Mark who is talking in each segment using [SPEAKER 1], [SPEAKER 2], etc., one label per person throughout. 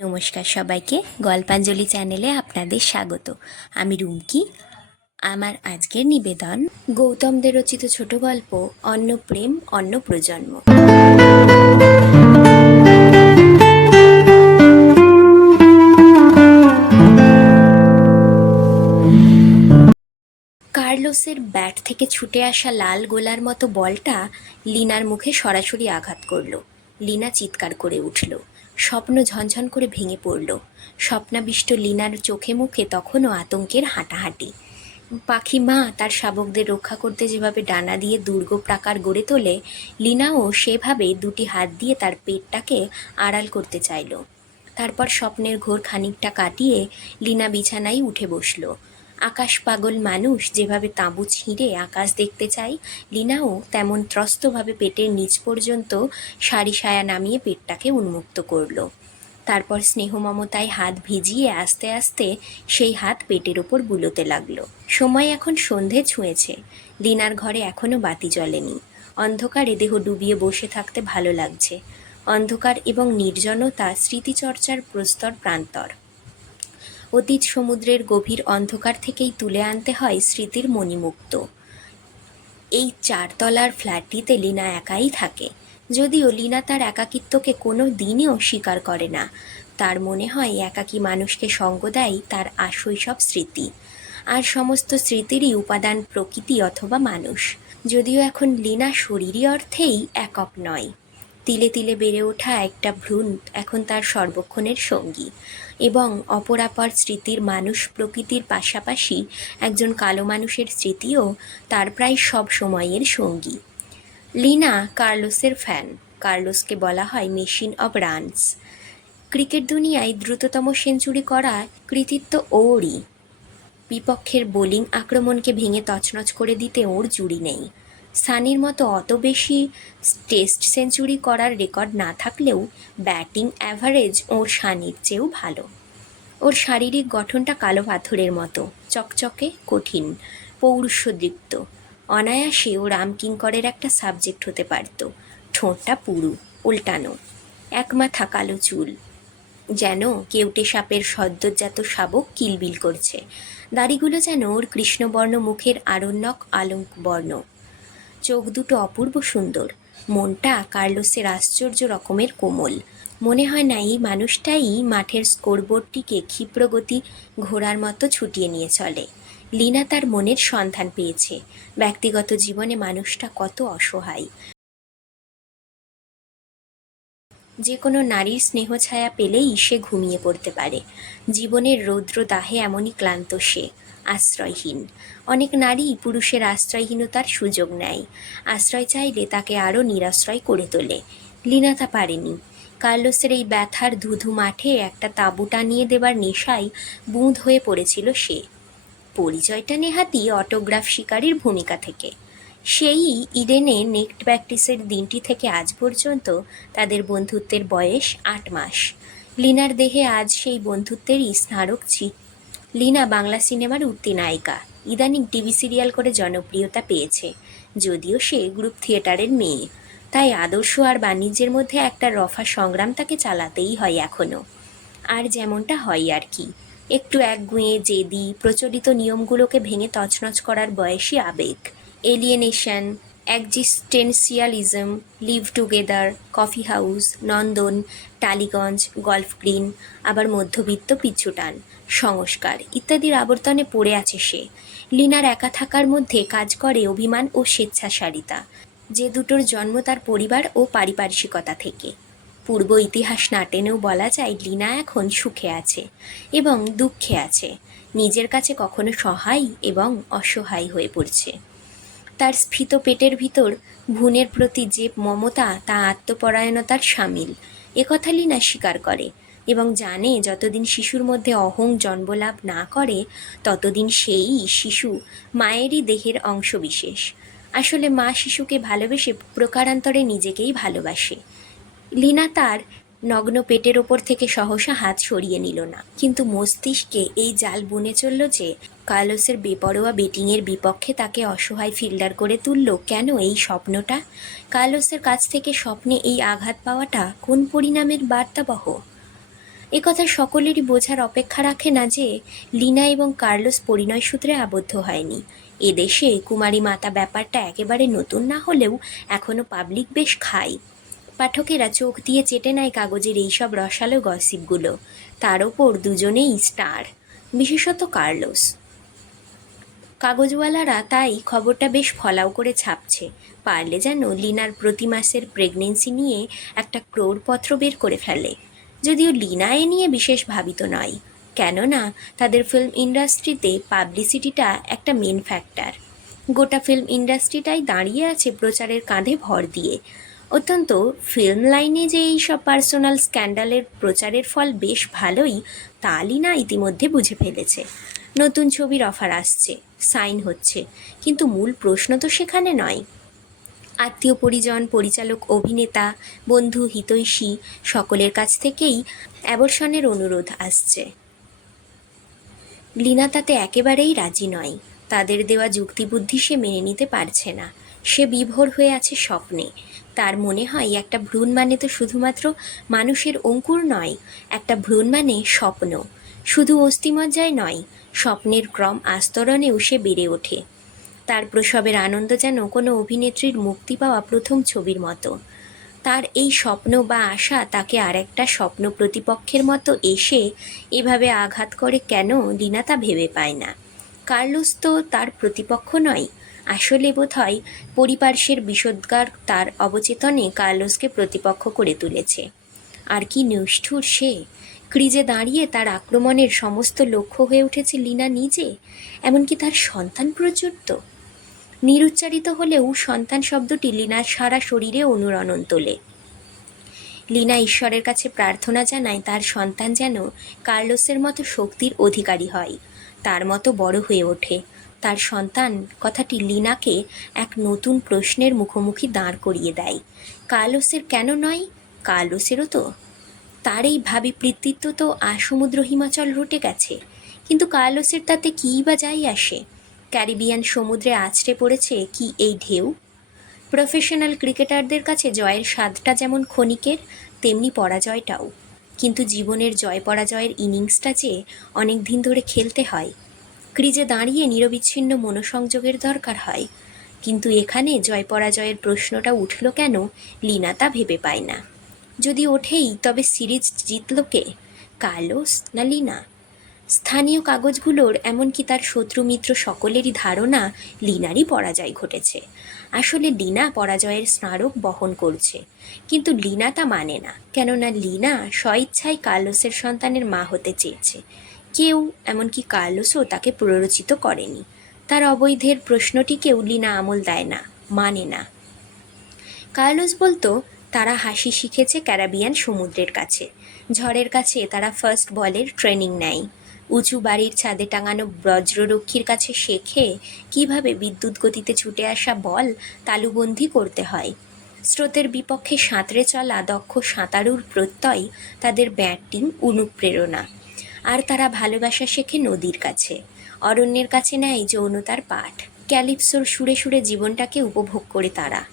[SPEAKER 1] নমস্কার সবাইকে, গল্পাঞ্জলি চ্যানেলে আপনাদের স্বাগত। আমি রুমকি। আমার আজকের নিবেদন গৌতমদের রচিত ছোট গল্প অন্য প্রেম অন্য প্রজন্ম। কার্লোসের ব্যাট থেকে ছুটে আসা লাল গোলার মতো বলটা লিনার মুখে সরাসরি আঘাত করল। লিনা চিৎকার করে উঠল। স্বপ্ন ঝনঝন করে ভেঙে পড়ল। স্বপ্নাবিষ্ট লিনার চোখে মুখে তখনও আতঙ্কের হাঁটাহাঁটি। পাখি মা তার শাবকদের রক্ষা করতে যেভাবে ডানা দিয়ে দুর্গ প্রাকার গড়ে তোলে, লিনাও সেভাবে দুটি হাত দিয়ে তার পেটটাকে আড়াল করতে চাইল। তারপর স্বপ্নের ঘোর খানিকটা কাটিয়ে লিনা বিছানায় উঠে বসল। আকাশ পাগল মানুষ যেভাবে তাঁবু ছিঁড়ে আকাশ দেখতে চায় লিনাও তেমন ত্রস্তভাবে পেটের নিচ পর্যন্ত সারি সায়া নামিয়ে পেটটাকে উন্মুক্ত করল। তারপর স্নেহ মমতায় হাত ভিজিয়ে আস্তে আস্তে সেই হাত পেটের ওপর বুলোতে লাগল। সময় এখন সন্ধে ছুঁয়েছে। লিনার ঘরে এখনও বাতি জ্বলেনি। অন্ধকারে দেহ ডুবিয়ে বসে থাকতে ভালো লাগছে। অন্ধকার এবং নির্জনতা স্মৃতিচর্চার প্রস্তর প্রান্তর। অতীত সমুদ্রের গভীর অন্ধকার থেকেই তুলে আনতে হয় স্মৃতির মণিমুক্ত। এই চারতলার ফ্ল্যাটটিতে লিনা একাই থাকে। যদিও লিনা তার একাকিত্বকে কোনো দিনই অস্বীকার করে না। তার মনে হয় একাকী মানুষকে সঙ্গ দেয় তার আশৈশব স্মৃতি। আর সমস্ত স্মৃতিরই উপাদান প্রকৃতি অথবা মানুষ। যদিও এখন লিনা শরীরী অর্থেই একক নয়। তিলে তিলে বেড়ে ওঠা একটা ভ্রূণ এখন তার সর্বক্ষণের সঙ্গী এবং অপরাপর স্মৃতির মানুষ প্রকৃতির পাশাপাশি একজন কালো মানুষের স্মৃতিও তার প্রায় সব সময়ের সঙ্গী। লিনা কার্লোসের ফ্যান, কার্লোসকে বলা হয় মেশিন অব রানস। ক্রিকেট দুনিয়ায় দ্রুততম সেঞ্চুরি করা কৃতিত্ব ওরই। বিপক্ষের বোলিং আক্রমণকে ভেঙে তছনছ করে দিতে ওর জুড়ি নেই। সানির মতো অত বেশি টেস্ট সেঞ্চুরি করার রেকর্ড না থাকলেও ব্যাটিং অ্যাভারেজ ওর সানির চেয়েও ভালো। ওর শারীরিক গঠনটা কালো পাথরের মতো, চকচকে, কঠিন পৌরুষদীপ্ত অনায়াসে ও রামকিঙ্করের একটা সাবজেক্ট হতে পারত, ঠোঁটটা পুরু, উল্টানো, এক মাথা কালো চুল। যেন কেউটে সাপের সদ্যজাত শাবক কিলবিল করছে। দাড়িগুলো যেন ওর কৃষ্ণবর্ণ মুখের আরণ্যক আলঙ্ক বর্ণ চোখ দুটো অপূর্ব সুন্দর। মনটা কার্লোসের আশ্চর্য রকমের কোমল। মনে হয় না এই মানুষটাই মাঠের স্কোরবোর্ডটিকে ক্ষিপ্রগতি ঘোড়ার মতো ছুটিয়ে নিয়ে চলে। লিনা তার মনের সন্ধান পেয়েছে। ব্যক্তিগত জীবনে মানুষটা কত অসহায়। যে কোনো নারীর স্নেহছায়া পেলেই সে ঘুমিয়ে পড়তে পারে। জীবনের রৌদ্র দাহে এমনই ক্লান্ত সে। আশ্রয়হীন। অনেক নারী পুরুষের আশ্রয়হীনতার সুযোগ নেয়। আশ্রয় চাইলে তাকে আরও নিরাশ্রয় করে তোলে। লিনা তা পারেনি। কার্লোসের এই ব্যথার ধুধু মাঠে একটা তাঁবু টানিয়ে দেবার নেশায় বুঁদ হয়ে পড়েছিল সে। পরিচয়টা নেহাতি অটোগ্রাফ শিকারীর ভূমিকা থেকে। সেই ইডেনে নেক্ট প্র্যাকটিসের দিনটি থেকে আজ পর্যন্ত তাদের বন্ধুত্বের বয়স আট মাস। লিনার দেহে আজ সেই বন্ধুত্বেরই স্মারক ছি লিনা বাংলা সিনেমার উঠতি নায়িকা। ইদানিং টিভি সিরিয়াল করে জনপ্রিয়তা পেয়েছে, যদিও সে গ্রুপ থিয়েটারের মেয়ে। তাই আদর্শ আর বাণিজ্যের মধ্যে একটা রফা সংগ্রাম তাকে চালাতেই হয় এখনও আর যেমনটা হয় আর কি। একটু এক একগুঁয়ে জেদি, প্রচলিত নিয়মগুলোকে ভেঙে তছনছ করার বয়সী আবেগ, alienation existentialism live together, coffee house, Nandan, Tollygunge, golf green, আবার মধ্যবিত্ত পিছুটান সংস্কার ইত্যাদির আবর্তনে পড়ে আছে সে। লিনার একা থাকার মধ্যে কাজ করে অভিমান ও স্বেচ্ছাসারিতা যে দুটোর জন্ম তার পরিবার ও পারিপার্শ্বিকতা থেকে। পূর্ব ইতিহাস না টেনেও বলা যায় লীনা এখন সুখে আছে এবং দুঃখে আছে, নিজের কাছে কখনো সহায় এবং অসহায় হয়ে পড়ছে। তার স্ফীত পেটের ভিতর ভুনের প্রতি যে মমতা, তা আত্মপরায়ণতার সামিল। একথা লীনা স্বীকার করে এবং জানে যতদিন শিশুর মধ্যে অহং জন্মলাভ না করে, ততদিন সেই শিশু মায়েরই দেহের অংশবিশেষ। আসলে মা শিশুকে ভালোবেসে প্রকারান্তরে নিজেকেই ভালোবাসে। লীনা তার নগ্ন পেটের ওপর থেকে সহসা হাত সরিয়ে নিল না। কিন্তু মস্তিষ্কে এই জাল বুনে চলল যে, কার্লোসের বেপরোয়া বেটিংয়ের বিপক্ষে তাকে অসহায় ফিল্ডার করে তুলল কেন এই স্বপ্নটা? কার্লোসের কাছ থেকে স্বপ্নে এই আঘাত পাওয়াটা কোন পরিণামের বার্তাবহ? একথা সকলেরই বোঝার অপেক্ষা রাখে না যে, লিনা এবং কার্লোস পরিণয় সূত্রে আবদ্ধ হয়নি। এদেশে কুমারী মাতা ব্যাপারটা একেবারে নতুন না হলেও এখনও পাবলিক বেশ খায় পাঠকেরা চোখ দিয়ে চেটে নেয় কাগজের এইসব রসালো গসিপগুলো। তার ওপর দুজনেই স্টার, বিশেষত কার্লোস। কাগজওয়ালারা তাই খবরটা বেশ ফলাও করে ছাপছে। পারলে যেন লিনার প্রতি মাসের প্রেগনেন্সি নিয়ে একটা ক্রোড়পত্র বের করে ফেলে। যদিও লিনা এ নিয়ে বিশেষ ভাবিত নয়। কেননা, তাদের ফিল্ম ইন্ডাস্ট্রিতে পাবলিসিটিটা একটা মেন ফ্যাক্টর। গোটা ফিল্ম ইন্ডাস্ট্রিটাই দাঁড়িয়ে আছে প্রচারের কাঁধে ভর দিয়ে। অত্যন্ত ফিল্ম লাইনে যে এই সব পার্সোনাল স্ক্যান্ডালের প্রচারের ফল বেশ ভালোই তা লিনা ইতিমধ্যে বুঝে ফেলেছে। নতুন ছবির অফার আসছে সাইন হচ্ছে, কিন্তু মূল প্রশ্ন তো সেখানে নয়। আত্মীয় পরিজন, পরিচালক, অভিনেতা, বন্ধু, হিতৈষী, সকলের কাছ থেকেই অ্যাবর্ষণের অনুরোধ আসছে। লিনা তাতে একেবারেই রাজি নয়। তাদের দেওয়া যুক্তিবুদ্ধি সে মেনে নিতে পারছে না। সে বিভোর হয়ে আছে স্বপ্নে। তার মনে হয় একটা ভ্রূণ মানে তো শুধুমাত্র মানুষের অঙ্কুর নয়, একটা ভ্রূণ মানে স্বপ্ন। শুধু অস্থিমজ্জায় নয়, স্বপ্নের ক্রম আস্তরণেও সে বেড়ে ওঠে। তার প্রসবের আনন্দ যেন কোনো অভিনেত্রীর মুক্তি পাওয়া প্রথম ছবির মতো। তার এই স্বপ্ন বা আশা তাকে আরেকটা স্বপ্ন প্রতিপক্ষের মতো এসে এভাবে আঘাত করে কেন, লিনা তা ভেবে পায় না। কার্লোস তো তার প্রতিপক্ষ নয় আসলে বোধ হয় পরিপার্শ্বের বিষোদ্গার তার অবচেতনে কার্লোসকে প্রতিপক্ষ করে তুলেছে। আর কি নিষ্ঠুর সে? ক্রিজে দাঁড়িয়ে তার আক্রমণের সমস্ত লক্ষ্য হয়ে উঠেছে লিনা নিজে, এমনকি তার সন্তান প্রচুর্ত। নিরুচ্চারিত হলেও সন্তান শব্দটি লিনার সারা শরীরে অনুরণন তোলে। লিনা ঈশ্বরের কাছে প্রার্থনা জানায় তার সন্তান যেন কার্লোসের মতো শক্তির অধিকারী হয়, তার মতো বড় হয়ে ওঠে। তার সন্তান কথাটি লিনাকে এক নতুন প্রশ্নের মুখোমুখি দাঁড় করিয়ে দেয়। কার্লোসের কেন নয়? কার্লোসেরও তো। তার এই ভাবি কৃতিত্ব তো আসমুদ্র হিমাচল রুটে গেছে। কিন্তু কার্লোসের তাতে কী বা যাই আসে? ক্যারিবিয়ান সমুদ্রে আছড়ে পড়েছে কি এই ঢেউ? প্রফেশনাল ক্রিকেটারদের কাছে জয়ের স্বাদটা যেমন ক্ষণিকের, তেমনি পরাজয়টাও। কিন্তু জীবনের জয় পরাজয়ের ইনিংসটা যে অনেক দিন ধরে খেলতে হয় ক্রিজে দাঁড়িয়ে নিরবিচ্ছিন্ন মনোসংযোগের দরকার হয়। কিন্তু এখানে জয় পরাজয়ের প্রশ্নটা উঠল কেন, লিনা তা ভেবে পায় না। যদি ওঠেই, তবে সিরিজ জিতল কে, কার্লোস না লিনা? স্থানীয় কাগজগুলোর, এমনকি তার শত্রু মিত্র সকলেরই ধারণা, লিনারই পরাজয় ঘটেছে। আসলে লিনা পরাজয়ের স্মারক বহন করছে। কিন্তু লিনা তা মানে না। কেননা লিনা স্বইচ্ছায় কার্লোসের সন্তানের মা হতে চেয়েছে। কেউ, এমনকি কার্লোসও তাকে প্ররোচিত করেনি। তার অবৈধের প্রশ্নটিকেও লিনা আমল দেয় না মানে না। কার্লোস বলতো, তারা হাসি শিখেছে ক্যারাবিয়ান সমুদ্রের কাছে। ঝড়ের কাছে তারা ফার্স্ট বলের ট্রেনিং নেয়। উঁচু বাড়ির ছাদে টাঙানো বজ্ররক্ষীর কাছে শেখে কীভাবে বিদ্যুৎ গতিতে ছুটে আসা বল তালুবন্দি করতে হয়। স্রোতের বিপক্ষে সাঁতরে চলা দক্ষ সাঁতারুর প্রত্যয় তাদের ব্যাটিং অনুপ্রেরণা। আর তারা ভালোবাসা শেখে নদীর কাছে। অরণ্যের কাছে নেয় যৌনতার পাঠ। ক্যালিপসোর সুরে সুরে জীবনটাকে উপভোগ করে তারা।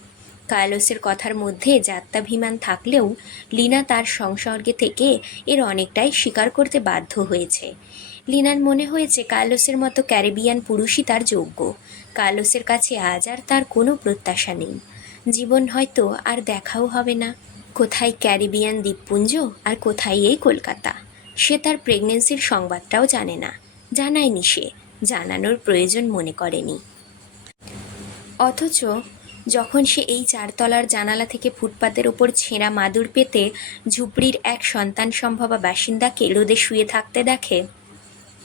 [SPEAKER 1] কার্লোসের কথার মধ্যে যাত্রাভিমান থাকলেও লিনা তার সংসর্গে থেকে এর অনেকটাই স্বীকার করতে বাধ্য হয়েছে। লিনার মনে হয়েছে কার্লোসের মতো ক্যারিবিয়ান পুরুষই তার যোগ্য। কার্লোসের কাছে আজ আর তার কোনো প্রত্যাশা নেই। জীবন হয়তো আর দেখাও হবে না। কোথায় ক্যারিবিয়ান দ্বীপপুঞ্জ আর কোথায় এই কলকাতা? সে তার প্রেগনেন্সির সংবাদটাও জানে না। জানায়নি সে। জানানোর প্রয়োজন মনে করেনি। অথচ যখন সে এই চারতলার জানালা থেকে ফুটপাতের ওপর ছেঁড়া মাদুর পেতে ঝুপড়ির এক সন্তান সম্ভবা বাসিন্দাকে রোদে শুয়ে থাকতে দেখে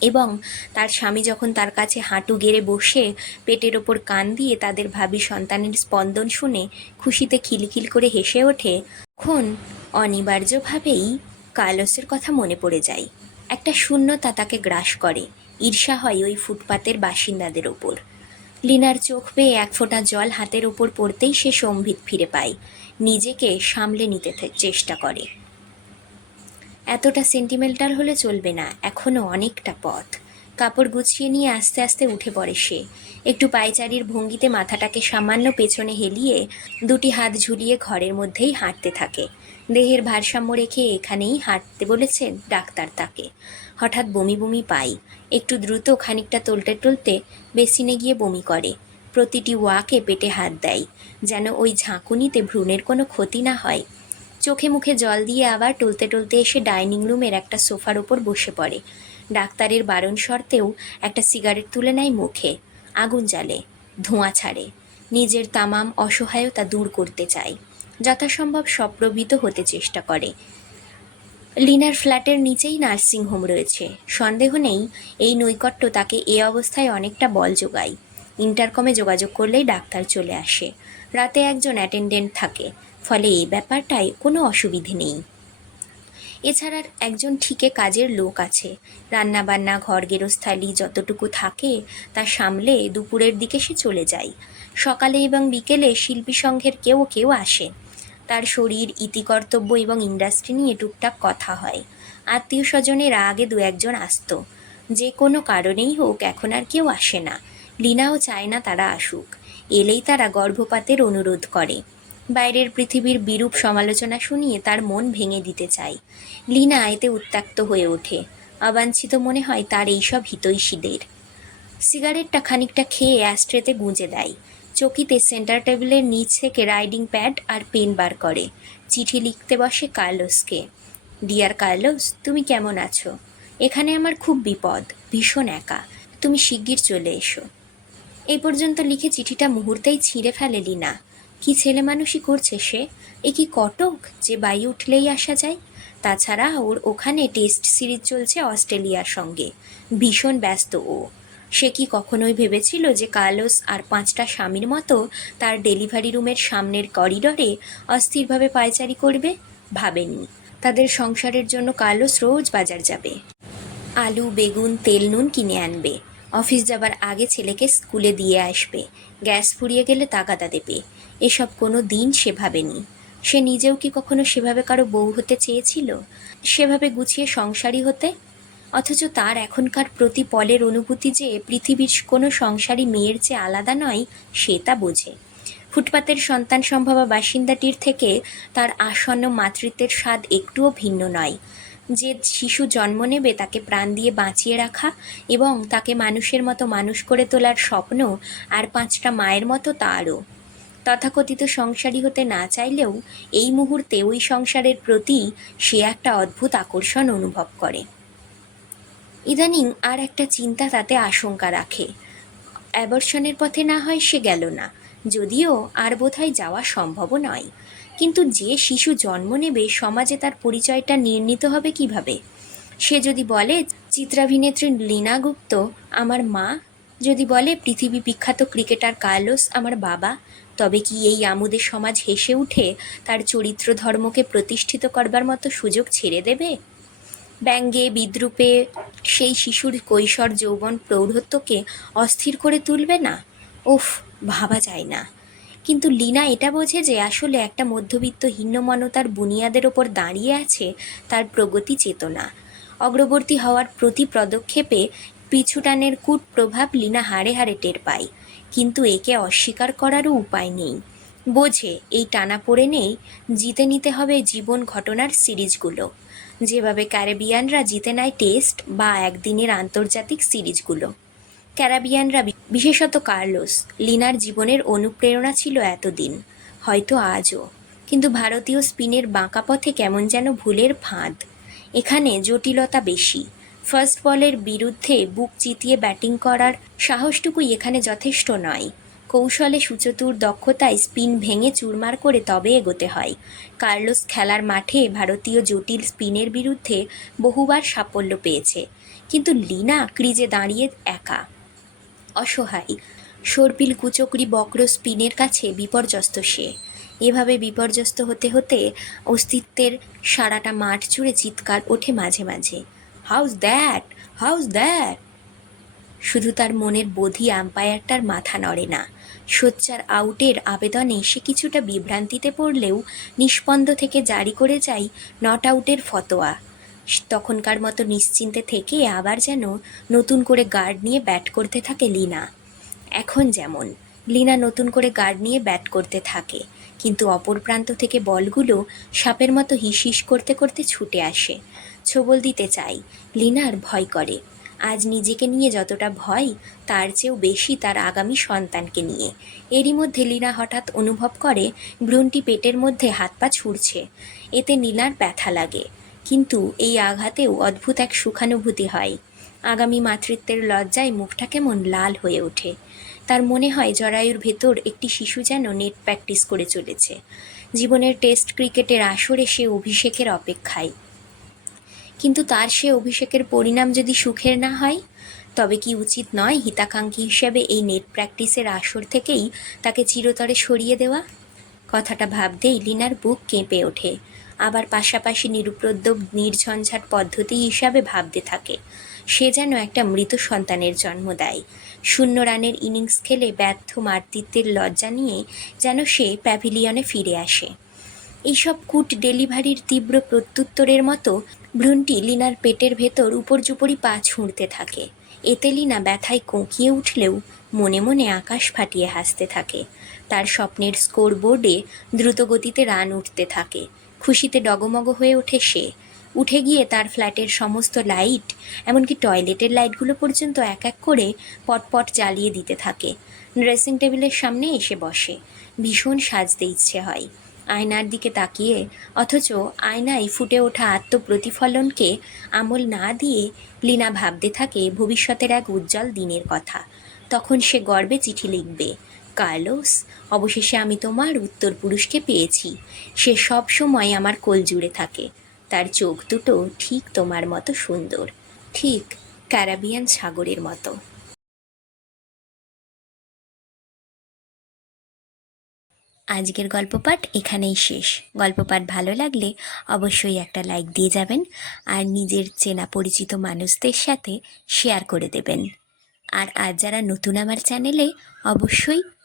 [SPEAKER 1] এবং তার স্বামী যখন তার কাছে হাঁটু গেড়ে বসে পেটের ওপর কান দিয়ে তাদের ভাবি সন্তানের স্পন্দন শুনে খুশিতে খিলখিল করে হেসে ওঠে, তখন অনিবার্যভাবেই কার্লোসের কথা মনে পড়ে যায়। একটা শূন্যতা তাকে গ্রাস করে, ঈর্ষা হয় ওই ফুটপাতের বাসিন্দাদের ওপর। লিনার চোখ পেয়ে এক ফোঁটা জল হাতের ওপর পড়তেই সে সম্ভিত ফিরে পায়, নিজেকে সামলে নিতে চেষ্টা করে। এতটা সেন্টিমেন্টাল হলে চলবে না এখনও অনেকটা পথ। কাপড় গুছিয়ে নিয়ে আস্তে আস্তে উঠে পড়ে সে। একটু পায়চারির ভঙ্গিতে মাথাটাকে সামান্য পেছনে হেলিয়ে দুটি হাত ঝুলিয়ে ঘরের মধ্যেই হাঁটতে থাকে। দেহের ভারসাম্য রেখে এখানেই হাঁটতে বলেছেন ডাক্তার তাকে। হঠাৎ বমি বমি পাই। একটু দ্রুত খানিকটা টলতে টলতে বেসিনে গিয়ে বমি করে। প্রতিটি ওয়াকে পেটে হাত দেয়। যেন ওই ঝাঁকুনিতে ভ্রূণের কোনো ক্ষতি না হয়। চোখে মুখে জল দিয়ে আবার টলতে টলতে এসে ডাইনিং রুমের একটা সোফার ওপর বসে পড়ে। ডাক্তারের বারণ শর্তেও একটা সিগারেট তুলে নেয় মুখে। আগুন জ্বালে, ধোঁয়া ছাড়ে। নিজের তামাম অসহায়তা দূর করতে চায়। যথাসম্ভব সপ্রবিত হতে চেষ্টা করে। লিনার ফ্ল্যাটের নিচেই নার্সিংহোম রয়েছে। সন্দেহ নেই, এই নৈকট্য তাকে এ অবস্থায় অনেকটা বল যোগায়। ইন্টারকমে যোগাযোগ করলেই ডাক্তার চলে আসে। রাতে একজন অ্যাটেন্ডেন্ট থাকে। ফলে এই ব্যাপারটায় কোনো অসুবিধে নেই। এছাড়া একজন ঠিকে কাজের লোক আছে। রান্নাবান্না, ঘর গেরস্থালি যতটুকু থাকে, তা সামলে দুপুরের দিকে সে চলে যায়। সকালে এবং বিকেলে শিল্পী সংঘের কেউ কেউ আসে। তার শরীর, ইতিকর্তব্য এবং ইন্ডাস্ট্রি নিয়ে টুকটাক কথা হয়। আত্মীয় স্বজনের আগে দু একজন আসতো। যে কোনো কারণেই হোক এখন আর কেউ আসে না। লিনাও চায় না তারা আসুক। এলেই তারা গর্ভপাতের অনুরোধ করে। বাইরের পৃথিবীর বিরূপ সমালোচনা শুনিয়ে তার মন ভেঙে দিতে চায় লিনা এতে উত্ত্যক্ত হয়ে ওঠে। অবাঞ্ছিত মনে হয় তার এইসব হিতৈষীদের। সিগারেটটা খানিকটা খেয়ে অ্যাস্ট্রেতে গুঁজে দেয়। চকিতে সেন্টার টেবিলের নিচ থেকে রাইডিং প্যাড আর পেন বার করে। চিঠি লিখতে বসে কার্লোসকে। ডিয়ার কার্লোস, তুমি কেমন আছো? এখানে আমার খুব বিপদ, ভীষণ একা। তুমি শিগগির চলে এসো। এই পর্যন্ত লিখে চিঠিটা মুহূর্তেই ছিঁড়ে ফেলে লিনা। কি ছেলে মানুষই করছে সে? এ কি কটক যে বাই উঠলেই আসা যায়? তাছাড়া ওর ওখানে টেস্ট সিরিজ চলছে অস্ট্রেলিয়ার সঙ্গে। ভীষণ ব্যস্ত ও। সে কি কখনোই ভেবেছিল যে কার্লোস আর পাঁচটা স্বামীর মতো তার ডেলিভারি রুমের সামনের করিডরে অস্থিরভাবে পায়চারি করবে? ভাবেনি। তাদের সংসারের জন্য কার্লোস রোজ বাজার যাবে। আলু, বেগুন, তেল, নুন কিনে আনবে। অফিস যাবার আগে ছেলেকে স্কুলে দিয়ে আসবে। গ্যাস ফুরিয়ে গেলে তাগাদা দেবে। এসব কোনো দিন সে ভাবেনি সে নিজেও কি কখনো সেভাবে কারও বউ হতে চেয়েছিল? সেভাবে গুছিয়ে সংসারী হতে? অথচ তার এখনকার প্রতি পলের অনুভূতি যে পৃথিবীর কোনো সংসারী মেয়ের চেয়ে আলাদা নয়, সে তা বোঝে। ফুটপাতের সন্তান সম্ভবা বাসিন্দাটির থেকে তার আসন্ন মাতৃত্বের স্বাদ একটুও ভিন্ন নয়। যে শিশু জন্ম নেবে তাকে প্রাণ দিয়ে বাঁচিয়ে রাখা এবং তাকে মানুষের মতো মানুষ করে তোলার স্বপ্ন আর পাঁচটা মায়ের মতো তারও। তথাকথিত সংসারী হতে না চাইলেও এই মুহূর্তে ওই সংসারের প্রতি সে একটা অদ্ভুত আকর্ষণ অনুভব করে। ইদানিং আর একটা চিন্তা তাতে আশঙ্কা রাখে। অ্যাবর্শনের পথে না হয় সে গেল না, যদিও আর বোধহয় যাওয়া সম্ভবও নয়। কিন্তু যে শিশু জন্ম নেবে, সমাজে তার পরিচয়টা নির্ণীত হবে কীভাবে? সে যদি বলে, চিত্রাভিনেত্রী লীনা গুপ্ত, আমার মা যদি বলে, পৃথিবী বিখ্যাত ক্রিকেটার কার্লোস, আমার বাবা তবে কি এই আমোদের সমাজ হেসে উঠে, তার চরিত্র ধর্মকে প্রতিষ্ঠিত করবার মতো সুযোগ ছেড়ে দেবে? ব্যঙ্গে, বিদ্রুপে, সেই শিশুর কৈশোর, যৌবন, প্রৌঢ়ত্বকে অস্থির করে তুলবে না? উফ, ভাবা যায় না। কিন্তু লীনা এটা বোঝে যে আসলে একটা মধ্যবিত্ত হীনমনতার বুনিয়াদের ওপর দাঁড়িয়ে আছে তার প্রগতি চেতনা। অগ্রবর্তী হওয়ার প্রতি পদক্ষেপে পিছুটানের কূট প্রভাব লীনা হাড়ে হাড়ে টের পায়। কিন্তু একে অস্বীকার করারও উপায় নেই। বোঝে এই টানা পড়ে নেই, জিতে নিতে হবে জীবন ঘটনার সিরিজগুলো। যেভাবে ক্যারেবিয়ানরা জিতে নেয় টেস্ট বা একদিনের আন্তর্জাতিক সিরিজগুলো। ক্যারাবিয়ানরা বিশেষত কার্লোস, লিনার জীবনের অনুপ্রেরণা ছিল এতদিন, হয়তো আজও। কিন্তু ভারতীয় স্পিনের বাঁকা পথে কেমন যেন ভুলের ফাঁদ। এখানে জটিলতা বেশি। ফার্স্ট বলের বিরুদ্ধে বুক চিতিয়ে ব্যাটিং করার সাহসটুকুই এখানে যথেষ্ট নয়। কৌশলে সুচতুর দক্ষতায় স্পিন ভেঙে চুরমার করে তবে এগোতে হয়। কার্লোস খেলার মাঠে ভারতীয় জটিল স্পিনের বিরুদ্ধে বহুবার সাফল্য পেয়েছে। কিন্তু লিনা ক্রিজে দাঁড়িয়ে একা। অসহায়। সর্পিল কুচকরি বক্র স্পিনের কাছে বিপর্যস্ত সে। এভাবে বিপর্যস্ত হতে হতে অস্তিত্বের সারাটা মাঠ জুড়ে চিৎকার ওঠে মাঝে মাঝে। হাউস দ্যাট হাউস দ্যাট শুধু তার মনের বোধি আম্পায়ারটার মাথা নড়ে না। সোচ্চার আউটের আবেদনে সে কিছুটা বিভ্রান্তিতে পড়লেও নিষ্পন্দ থেকে জারি করে যায় নট আউটের ফতোয়া। তখনকার মতো নিশ্চিন্তে থেকে আবার যেন নতুন করে গার্ড নিয়ে ব্যাট করতে থাকে লিনা। এখন যেমন, লিনা নতুন করে গার্ড নিয়ে ব্যাট করতে থাকে, কিন্তু অপর প্রান্ত থেকে বলগুলো সাপের মতো হিস হিস করতে করতে ছুটে আসে। ছোবল দিতে চাই লিনার ভয় করে। আজ নিজেকে নিয়ে যতটা ভয়, তার চেয়েও বেশি তার আগামী সন্তানকে নিয়ে। এরই মধ্যে লীনা হঠাৎ অনুভব করে, ভ্রূণটি পেটের মধ্যে হাত পা ছুড়ছে। এতে নীলার ব্যথা লাগে। কিন্তু এই আঘাতেও অদ্ভুত এক সুখানুভূতি হয়। আগামী মাতৃত্বের লজ্জায় মুখটা কেমন লাল হয়ে ওঠে। তার মনে হয় জরায়ুর ভেতর একটি শিশু যেন নেট প্র্যাকটিস করে চলেছে। জীবনের টেস্ট ক্রিকেটের আসরে সে অভিষেকের অপেক্ষায়। কিন্তু তার সে অভিষেকের পরিণাম যদি সুখের না হয়, তবে কি উচিত নয় হিতাকাঙ্ক্ষী হিসেবে এই নেট প্র্যাকটিসের আসর থেকেই তাকে চিরতরে সরিয়ে দেওয়া? কথাটা ভাবতেই লিনার বুক কেঁপে ওঠে। আবার পাশাপাশি নিরুপদ্রব নির্ঝঞ্ঝাট পদ্ধতি হিসাবে ভাবতে থাকে। সে যেন একটা মৃত সন্তানের জন্ম দেয়। শূন্য রানের ইনিংস খেলে ব্যর্থ মাতৃত্বের লজ্জা নিয়ে যেন সে প্যাভিলিয়নে ফিরে আসে। এইসব কুট ডেলিভারির তীব্র প্রত্যুত্তরের মতো ভ্রূণটি লিনার পেটের ভেতর উপর্যুপরি পা ছুঁড়তে থাকে। এতে লিনা ব্যথায় কোঁকিয়ে উঠলেও মনে মনে আকাশ ফাটিয়ে হাসতে থাকে। তার স্বপ্নের স্কোর বোর্ডে দ্রুতগতিতে রান উঠতে থাকে। খুশিতে ডগমগ হয়ে ওঠে সে। উঠে গিয়ে তার ফ্ল্যাটের সমস্ত লাইট, এমনকি টয়লেটের লাইটগুলো পর্যন্ত এক এক করে পটপট জ্বালিয়ে দিতে থাকে। ড্রেসিং টেবিলের সামনে এসে বসে। ভীষণ সাজতে ইচ্ছে হয়। আয়নার দিকে তাকিয়ে, অথচ আয়নায় ফুটে ওঠা আত্মপ্রতিফলনকে আমল না দিয়ে লীনা ভাবতে থাকে ভবিষ্যতের এক উজ্জ্বল দিনের কথা। তখন সে গর্বে চিঠি লিখবে কার্লোস, অবশেষে আমি তোমার উত্তর পুরুষকে পেয়েছি। সে সব সময় আমার কোল জুড়ে থাকে। তার চোখ দুটো ঠিক তোমার মতো সুন্দর। ঠিক ক্যারাবিয়ান সাগরের মতো। আজকের গল্প পাঠ এখানেই শেষ। গল্প পাঠ ভালো লাগলে অবশ্যই একটা লাইক দিয়ে যাবেন আর নিজের চেনা পরিচিত মানুষদের সাথে শেয়ার করে দেবেন। আর আজ যারা নতুন আমার চ্যানেলে, অবশ্যই